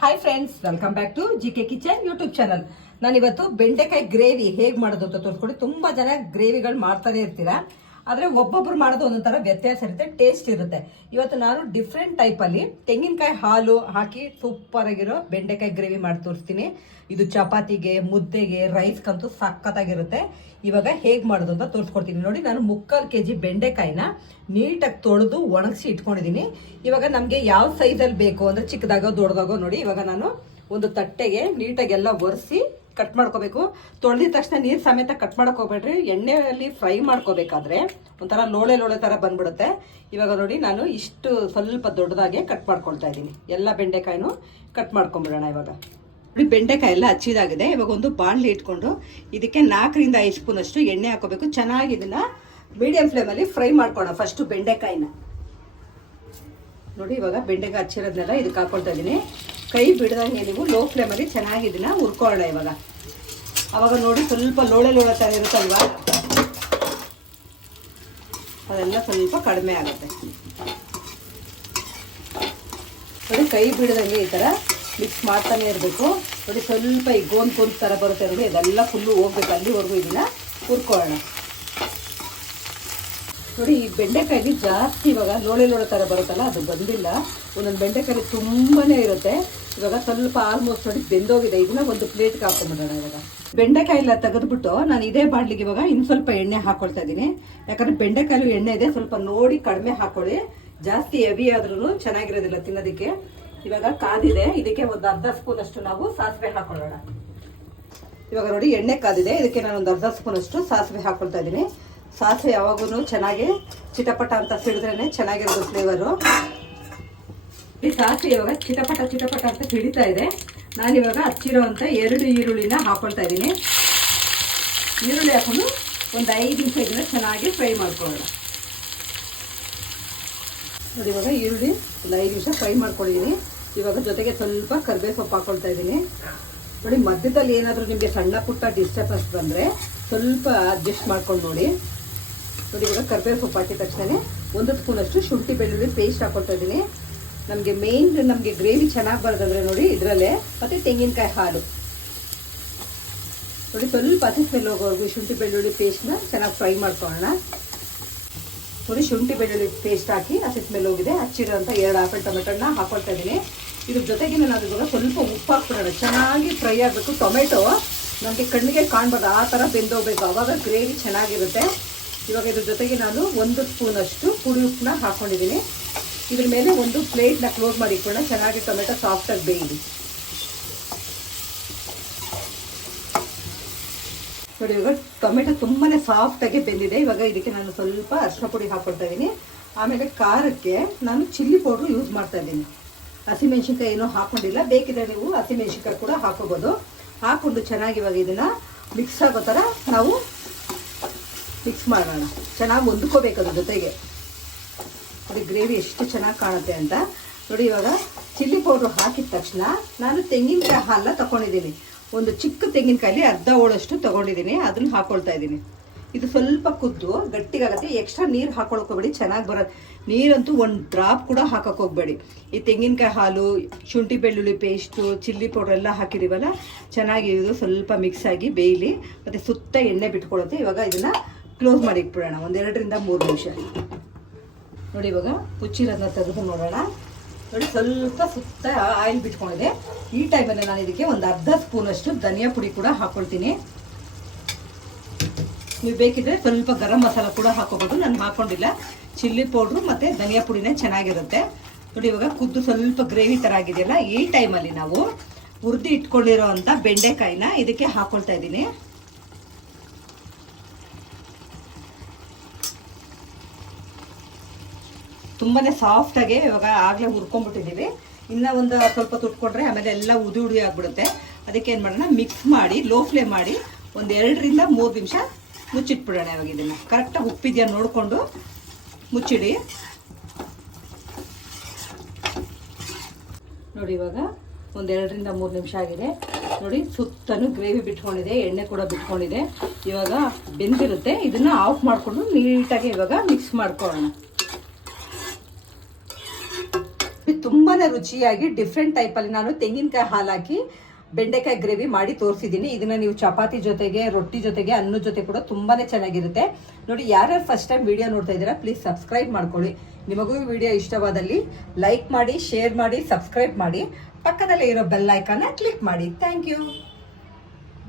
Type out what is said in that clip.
Hi friends welcome back to G K kitchen YouTube channel ನಾನು ಇವತ್ತು ಬೆಂಡೆಕಾಯಿ gravy ಹೇಗೆ ಮಾಡೋದು ಅಂತ ತೋರಿಸ್ಕೊಡಿ ತುಂಬಾ ಜನ ಗ್ರೇವಿಗಳು ಮಾಡ್ತಾನೆ ಇರ್ತೀರಾ? ಆದ್ರೆ ಒಬ್ಬೊಬ್ರು ಮಾಡೋದು ಒಂದೊಂದು ಥರ ವ್ಯತ್ಯಾಸ ಇರುತ್ತೆ ಟೇಸ್ಟ್ ಇರುತ್ತೆ. ಇವತ್ತು ನಾನು ಡಿಫ್ರೆಂಟ್ ಟೈಪಲ್ಲಿ ತೆಂಗಿನಕಾಯಿ ಹಾಲು ಹಾಕಿ ಸೂಪರ್ ಆಗಿರೋ ಬೆಂಡೆಕಾಯಿ ಗ್ರೇವಿ ಮಾಡಿ ತೋರಿಸ್ತೀನಿ. ಇದು ಚಪಾತಿಗೆ, ಮುದ್ದೆಗೆ ರೈಸ್ಗಂತೂ ಸಖತ್ತಾಗಿರುತ್ತೆ. ಇವಾಗ ಹೇಗೆ ಮಾಡೋದು ಅಂತ ತೋರಿಸ್ಕೊಡ್ತೀನಿ. ನೋಡಿ, ನಾನು ಮುಕ್ಕಾಲು ಕೆ ಜಿ ಬೆಂಡೆಕಾಯಿನ ನೀಟಾಗಿ ತೊಳೆದು ಒಣಗಿಸಿ ಇಟ್ಕೊಂಡಿದ್ದೀನಿ ಇವಾಗ ನಮಗೆ ಯಾವ ಸೈಜಲ್ಲಿ ಬೇಕು? ಅಂದರೆ ಚಿಕ್ಕದಾಗೋ ದೊಡ್ಡದಾಗೋ ನೋಡಿ, ಇವಾಗ ನಾನು ಒಂದು ತಟ್ಟೆಗೆ ನೀಟಾಗಿ ಎಲ್ಲ ಒರೆಸಿ ಕಟ್ ಮಾಡ್ಕೋಬೇಕು. ತೊಳೆದಿದ ತಕ್ಷಣ ನೀರು ಸಮೇತ ಕಟ್ ಮಾಡ್ಕೋಬೇಡ್ರಿ ಎಣ್ಣೆಯಲ್ಲಿ ಫ್ರೈ ಮಾಡ್ಕೋಬೇಕಾದ್ರೆ ಒಂಥರ ಲೋಳೆ ಲೋಳೆ ಥರ ಬಂದ್ಬಿಡುತ್ತೆ. ಇವಾಗ ನೋಡಿ ನಾನು ಇಷ್ಟು ಸ್ವಲ್ಪ ದೊಡ್ಡದಾಗೆ ಕಟ್ ಮಾಡ್ಕೊಳ್ತಾ ಇದ್ದೀನಿ. ಎಲ್ಲ ಬೆಂಡೆಕಾಯಿನೂ ಕಟ್ ಮಾಡ್ಕೊಂಬಿಡೋಣ ಇವಾಗ. ನೋಡಿ, ಬೆಂಡೆಕಾಯಿ ಎಲ್ಲ ಹಚ್ಚಿದಾಗಿದೆ. ಇವಾಗ ಒಂದು ಬಾಣಲಿ ಇಟ್ಕೊಂಡು ಇದಕ್ಕೆ ನಾಲ್ಕರಿಂದ ಐದು ಸ್ಪೂನ್ ಅಷ್ಟು ಎಣ್ಣೆ ಹಾಕೋಬೇಕು. ಚೆನ್ನಾಗಿ ಇದನ್ನ ಮೀಡಿಯಂ ಫ್ಲೇಮಲ್ಲಿ ಫ್ರೈ ಮಾಡ್ಕೊಳ್ಳೋಣ ಫಸ್ಟು ಬೆಂಡೆಕಾಯಿನ. ನೋಡಿ, ಇವಾಗ ಬೆಂಡೆಕಾಯಿ ಹಚ್ಚಿರೋದ್ನೆಲ್ಲ ಇದಕ್ಕೆ ಹಾಕೊಳ್ತಾ ಇದ್ದೀನಿ. ಕೈ ಬಿಡದಂಗೆ ನೀವು ಲೋ ಫ್ಲೇಮಲ್ಲಿ ಚೆನ್ನಾಗಿ ಇದನ್ನ ಹುರ್ಕೊಳ್ಳೋಣ ಇವಾಗ. ಅವಾಗ ನೋಡಿ ಸ್ವಲ್ಪ ಲೋಳೆ ಲೋಳೆ ಥರ ಇರುತ್ತಲ್ವಾ? ಅದೆಲ್ಲ ಸ್ವಲ್ಪ ಕಡಿಮೆ ಆಗುತ್ತೆ. ನೋಡಿ ಕೈ ಬಿಡದಂಗೆ ಈ ಥರ ಮಿಕ್ಸ್ ಮಾಡ್ತಾನೆ ಇರಬೇಕು. ನೋಡಿ ಸ್ವಲ್ಪ ಈ ಗೋನ್ ಗೋನ್ ಥರ ಬರುತ್ತೆ ನೋಡಿ ಅದೆಲ್ಲ ಫುಲ್ಲು ಹೋಗ್ಬೇಕು. ಅಲ್ಲಿವರೆಗೂ ಇದನ್ನ ಹುರ್ಕೊಳ್ಳೋಣ. ನೋಡಿ, ಈ ಬೆಂಡೆಕಾಯಿಲಿ ಜಾಸ್ತಿ ಇವಾಗ ಲೋಳೆ ಲೋಳೆ ಥರ ಬರುತ್ತಲ್ಲ, ಅದು ಬಂದಿಲ್ಲ. ಒಂದೊಂದು ಬೆಂಡೆಕಾಯಿ ತುಂಬಾ ಇರುತ್ತೆ. ಇವಾಗ ಸ್ವಲ್ಪ ಆಲ್ಮೋಸ್ಟ್ ನೋಡಿ ಬೆಂದೋಗಿದೆ. ಇದನ್ನ ಒಂದು ಪ್ಲೇಟ್ಗೆ ಹಾಕೊಂಡ್ಬಿಡೋಣ ಇವಾಗ. ಬೆಂಡೆಕಾಯಿ ಎಲ್ಲ ತೆಗೆದ್ಬಿಟ್ಟು ನಾನು ಇದೇ ಬಾಡ್ಲಿಗೆ ಇವಾಗ ಇನ್ನು ಸ್ವಲ್ಪ ಎಣ್ಣೆ ಹಾಕೊಳ್ತಾ ಇದ್ದೀನಿ. ಯಾಕಂದ್ರೆ ಬೆಂಡೆಕಾಯಿಲು ಎಣ್ಣೆ ಇದೆ, ಸ್ವಲ್ಪ ನೋಡಿ ಕಡಿಮೆ ಹಾಕೊಳ್ಳಿ. ಜಾಸ್ತಿ ಹೆವಿ ಆದ್ರೂ ಚೆನ್ನಾಗಿರೋದಿಲ್ಲ ತಿನ್ನೋದಕ್ಕೆ. ಇವಾಗ ಕಾದಿದೆ. ಇದಕ್ಕೆ ಒಂದು ಅರ್ಧ ಸ್ಪೂನ್ ಅಷ್ಟು ನಾವು ಸಾಸಿವೆ ಹಾಕೊಳ್ಳೋಣ. ಇವಾಗ ನೋಡಿ ಎಣ್ಣೆ ಕಾದಿದೆ. ಇದಕ್ಕೆ ನಾನು ಒಂದು ಅರ್ಧ ಸ್ಪೂನ್ ಅಷ್ಟು ಸಾಸಿವೆ ಹಾಕೊಳ್ತಾ ಇದ್ದೀನಿ. ಸಾಸಿವೆ ಯಾವಾಗೂ ಚೆನ್ನಾಗಿ ಚಿಟಪಟ ಅಂತ ಸಿಡಿದ್ರೇ ಚೆನ್ನಾಗಿರೋದು ಫ್ಲೇವರು ಈ ಸಾಸಿ ಇವಾಗ ಚಿಟಪಟ ಚಿಟಪಟ ಅಂತ ಹಿಡಿತಾ ಇದೆ. ನಾನಿವಾಗ ಹಚ್ಚಿರೋ ಅಂತ ಎರಡು ಈರುಳ್ಳಿನ ಹಾಕೊಳ್ತಾ ಇದ್ದೀನಿ. ಈರುಳ್ಳಿ ಹಾಕೊಂಡು ಒಂದು ಐದು ನಿಮಿಷ ಇದನ್ನ ಚೆನ್ನಾಗಿ ಫ್ರೈ ಮಾಡ್ಕೊಳ್ಳೋಣ. ನೋಡಿ, ಇವಾಗ ಈರುಳ್ಳಿ ಒಂದು ಐದು ನಿಮಿಷ ಫ್ರೈ ಮಾಡ್ಕೊಂಡಿದ್ದೀನಿ. ಇವಾಗ ಜೊತೆಗೆ ಸ್ವಲ್ಪ ಕರಿಬೇವು ಸೊಪ್ಪು ಹಾಕೊಳ್ತಾ ಇದ್ದೀನಿ. ನೋಡಿ, ಮಧ್ಯದಲ್ಲಿ ಏನಾದರೂ ನಿಮಗೆ ಸಣ್ಣ ಪುಟ್ಟ ಡಿಸ್ಟರ್ಬನ್ಸ್ ಬಂದರೆ ಸ್ವಲ್ಪ ಅಡ್ಜಸ್ಟ್ ಮಾಡ್ಕೊಂಡು ನೋಡಿ. ನೋಡಿ, ಇವಾಗ ಕರಿಬೇವು ಸೊಪ್ಪು ಹಾಕಿದ ತಕ್ಷಣ ಒಂದು ಸ್ಪೂನಷ್ಟು ಶುಂಠಿ ಬೆಳ್ಳುಳ್ಳಿ ಪೇಸ್ಟ್ ಹಾಕೊಳ್ತಾ ಇದ್ದೀನಿ. ನಮಗೆ ಮೇಯ್ನ್ ನಮಗೆ ಗ್ರೇವಿ ಚೆನ್ನಾಗಿ ಬರೋದಂದ್ರೆ ನೋಡಿ ಇದರಲ್ಲೇ ಮತ್ತು ತೆಂಗಿನಕಾಯಿ ಹಾಲು. ನೋಡಿ ಸ್ವಲ್ಪ ಹಸಿ ಸ್ಮೆಲ್ ಹೋಗೋವರೆಗೂ ಶುಂಠಿ ಬೆಳ್ಳುಳ್ಳಿ ಪೇಸ್ಟ್ನ ಚೆನ್ನಾಗಿ ಫ್ರೈ ಮಾಡ್ಕೊಳ್ಳೋಣ. ನೋಡಿ ಶುಂಠಿ ಬೆಳ್ಳುಳ್ಳಿ ಪೇಸ್ಟ್ ಹಾಕಿ ಹಸಿ ಸ್ಮೆಲ್ ಹೋಗಿದೆ. ಹಚ್ಚಿರೋಂಥ ಎರಡು ಆಪಲ್ ಟೊಮೆಟೊನ ಹಾಕೊಳ್ತಾ ಇದ್ದೀನಿ. ಇದ್ರ ಜೊತೆಗೆ ನಾನು ಇವಾಗ ಸ್ವಲ್ಪ ಉಪ್ಪು ಹಾಕ್ಬಿಡೋಣ. ಚೆನ್ನಾಗಿ ಫ್ರೈ ಆಗಬೇಕು. ಟೊಮೆಟೊ ನಮಗೆ ಕಣ್ಣಿಗೆ ಕಾಣ್ಬಾರ್ದು. ಆ ಥರ ಬೆಂದೋಗ್ಬೇಕು ಆವಾಗ ಗ್ರೇವಿ ಚೆನ್ನಾಗಿರುತ್ತೆ. ಇವಾಗ ಇದ್ರ ಜೊತೆಗೆ ನಾನು ಒಂದು ಸ್ಪೂನಷ್ಟು ಪುಡಿ ಉಪ್ಪನ್ನ ಹಾಕ್ಕೊಂಡಿದ್ದೀನಿ ಇದ್ರ ಮೇಲೆ ಒಂದು ಪ್ಲೇಟ್ನ ಕ್ಲೋಸ್ ಮಾಡಿ ಇಟ್ಕೊಳ್ಳೋಣ. ಚೆನ್ನಾಗಿ ಟೊಮೆಟೊ ಸಾಫ್ಟಾಗಿ ಬೇಯಿರಿ. ನೋಡಿ, ಇವಾಗ ಟೊಮೆಟೊ ತುಂಬಾನೇ ಸಾಫ್ಟಾಗಿ ಬೆಂದಿದೆ. ಇವಾಗ ಇದಕ್ಕೆ ನಾನು ಸ್ವಲ್ಪ ಅರಿಶಿನ ಪುಡಿ ಹಾಕೊಳ್ತಾ ಇದ್ದೀನಿ ಆಮೇಲೆ ಖಾರಕ್ಕೆ ನಾನು ಚಿಲ್ಲಿ ಪೌಡ್ರು ಯೂಸ್ ಮಾಡ್ತಾ ಇದ್ದೀನಿ. ಹಸಿಮೆಣ್ಸಿನ್ಕಾಯಿ ಏನೂ ಹಾಕೊಂಡಿಲ್ಲ. ಬೇಕಿದ್ರೆ ನೀವು ಹಸಿಮೆಣ್ಸಿನ್ಕಾಯಿ ಕೂಡ ಹಾಕೋಬೋದು. ಹಾಕೊಂಡು ಚೆನ್ನಾಗಿ ಇವಾಗ ಇದನ್ನ ಮಿಕ್ಸ್ ಆಗೋ ಥರ ನಾವು ಮಿಕ್ಸ್ ಮಾಡೋಣ. ಚೆನ್ನಾಗಿ ಹೊಂದ್ಕೋಬೇಕು ಅದ್ರ ಜೊತೆಗೆ. ನೋಡಿ ಗ್ರೇವಿ ಎಷ್ಟು ಚೆನ್ನಾಗಿ ಕಾಣುತ್ತೆ ಅಂತ. ನೋಡಿ, ಇವಾಗ ಚಿಲ್ಲಿ ಪೌಡ್ರ್ ಹಾಕಿದ ತಕ್ಷಣ ನಾನು ತೆಂಗಿನಕಾಯಿ ಹಾಲನ್ನ ತಗೊಂಡಿದ್ದೀನಿ ಒಂದು ಚಿಕ್ಕ ತೆಂಗಿನಕಾಯಲ್ಲಿ ಅರ್ಧ ಹೋಳಷ್ಟು ತೊಗೊಂಡಿದ್ದೀನಿ. ಅದನ್ನ ಹಾಕೊಳ್ತಾ ಇದ್ದೀನಿ. ಇದು ಸ್ವಲ್ಪ ಕುದ್ದು, ಗಟ್ಟಿಗಾಗುತ್ತೆ. ಎಕ್ಸ್ಟ್ರಾ ನೀರು ಹಾಕೊಳಕ್ಕೆ ಚೆನ್ನಾಗಿ ಬರೋದು ನೀರಂತೂ ಒಂದು ಡ್ರಾಪ್ ಕೂಡ ಹಾಕಕ್ಕೆ ಹೋಗ್ಬೇಡಿ. ಈ ತೆಂಗಿನಕಾಯಿ ಹಾಲು, ಶುಂಠಿ ಬೆಳ್ಳುಳ್ಳಿ ಪೇಸ್ಟು ಚಿಲ್ಲಿ ಪೌಡ್ರ್ ಎಲ್ಲ ಹಾಕಿದೀವಲ್ಲ, ಚೆನ್ನಾಗಿ ಇದು ಸ್ವಲ್ಪ ಮಿಕ್ಸ್ ಆಗಿ ಬೇಯಲಿ, ಮತ್ತು ಸುತ್ತ ಎಣ್ಣೆ ಬಿಟ್ಕೊಳ್ಳುತ್ತೆ ಇವಾಗ ಇದನ್ನು ಕ್ಲೋಸ್ ಮಾಡಿ ಇಟ್ಬಿಡೋಣ. ಒಂದೆರಡರಿಂದ ಮೂರು ನಿಮಿಷ. ನೋಡಿ ಇವಾಗ ಮುಚ್ಚಿರೋದನ್ನ ತೆಗೆದು ನೋಡೋಣ. ನೋಡಿ ಸ್ವಲ್ಪ ಸುತ್ತ ಆಯಿಲ್ ಬಿಟ್ಕೊಂಡಿದೆ. ಈ ಟೈಮಲ್ಲಿ ನಾನು ಇದಕ್ಕೆ ಒಂದು ಅರ್ಧ ಸ್ಪೂನಷ್ಟು ಧನಿಯಾ ಪುಡಿ ಕೂಡ ಹಾಕ್ಕೊಳ್ತೀನಿ ನೀವು ಬೇಕಿದ್ರೆ ಸ್ವಲ್ಪ ಗರಂ ಮಸಾಲ ಕೂಡ ಹಾಕೋಬೋದು. ನಾನು ಹಾಕೊಂಡಿಲ್ಲ. ಚಿಲ್ಲಿ ಪೌಡ್ರು ಮತ್ತು ಧನಿಯಾ ಪುಡಿನೇ ಚೆನ್ನಾಗಿರುತ್ತೆ. ನೋಡಿ ಇವಾಗ ಕುದ್ದು ಸ್ವಲ್ಪ ಗ್ರೇವಿ ಥರ ಆಗಿದೆಯಲ್ಲ, ಈ ಟೈಮಲ್ಲಿ ನಾವು ಹುರಿದು ಇಟ್ಕೊಂಡಿರೋ ಅಂಥ ಬೆಂಡೆಕಾಯಿನ ಇದಕ್ಕೆ ಹಾಕೊಳ್ತಾ ಇದ್ದೀನಿ. ತುಂಬಾನೇ ಸಾಫ್ಟ್ ಆಗಿ ಇವಾಗ ಆಗಲೇ ಹುರ್ಕೊಂಡ್ಬಿಟ್ಟಿದ್ದೀವಿ. ಇನ್ನ ಒಂದು ಸ್ವಲ್ಪ ತುಟ್ಕೊಂಡ್ರೆ ಆಮೇಲೆ ಎಲ್ಲ ಉದಿ ಉಡಿ ಆಗಿಬಿಡುತ್ತೆ. ಅದಕ್ಕೆ ಏನು ಮಾಡೋಣ ಮಿಕ್ಸ್ ಮಾಡಿ ಲೋ ಫ್ಲೇಮ್ ಮಾಡಿ ಒಂದು ಎರಡರಿಂದ ಮೂರು ನಿಮಿಷ ಮುಚ್ಚಿಟ್ಬಿಡೋಣ ಇವಾಗ ಇದನ್ನು. ಕರೆಕ್ಟಾಗಿ ಉಪ್ಪಿದೆಯಾ ನೋಡಿಕೊಂಡು ಮುಚ್ಚಿಡಿ. ನೋಡಿ ಇವಾಗ ಒಂದು ಎರಡರಿಂದ ಮೂರು ನಿಮಿಷ ಆಗಿದೆ. ನೋಡಿ ಸುತ್ತಲೂ ಗ್ರೇವಿ ಬಿಟ್ಕೊಂಡಿದೆ, ಎಣ್ಣೆ ಕೂಡ ಬಿಟ್ಕೊಂಡಿದೆ. ಇವಾಗ ಬೆಂದಿರುತ್ತೆ. ಇದನ್ನು ಆಫ್ ಮಾಡಿಕೊಂಡು ನೀಟಾಗಿ ಇವಾಗ ಮಿಕ್ಸ್ ಮಾಡ್ಕೊಳ್ಳೋಣ. ತುಂಬಾನೇ ರುಚಿಯಾಗಿ ಡಿಫ್ರೆಂಟ್ ಟೈಪಲ್ಲಿ ನಾನು ತೆಂಗಿನಕಾಯಿ ಹಾಲಾಕಿ ಬೆಂಡೆಕಾಯಿ ಗ್ರೇವಿ ಮಾಡಿ ತೋರಿಸಿದ್ದೀನಿ. ಇದನ್ನ ನೀವು ಚಪಾತಿ ಜೊತೆಗೆ, ರೊಟ್ಟಿ ಜೊತೆಗೆ, ಅನ್ನ ಜೊತೆ ಕೂಡ ತುಂಬಾನೇ ಚೆನ್ನಾಗಿರುತ್ತೆ. ನೋಡಿ, ಯಾರ್ಯಾರು ಫಸ್ಟ್ ಟೈಮ್ ವಿಡಿಯೋ ನೋಡ್ತಾ ಇದ್ದೀರಾ ಪ್ಲೀಸ್ ಸಬ್ಸ್ಕ್ರೈಬ್ ಮಾಡ್ಕೊಳ್ಳಿ. ನಿಮಗೂ ವಿಡಿಯೋ ಇಷ್ಟವಾದಲ್ಲಿ ಲೈಕ್ ಮಾಡಿ ಶೇರ್ ಮಾಡಿ ಸಬ್ಸ್ಕ್ರೈಬ್ ಮಾಡಿ. ಪಕ್ಕದಲ್ಲೇ ಇರೋ ಬೆಲ್ ಐಕಾನ ಕ್ಲಿಕ್ ಮಾಡಿ. Thank you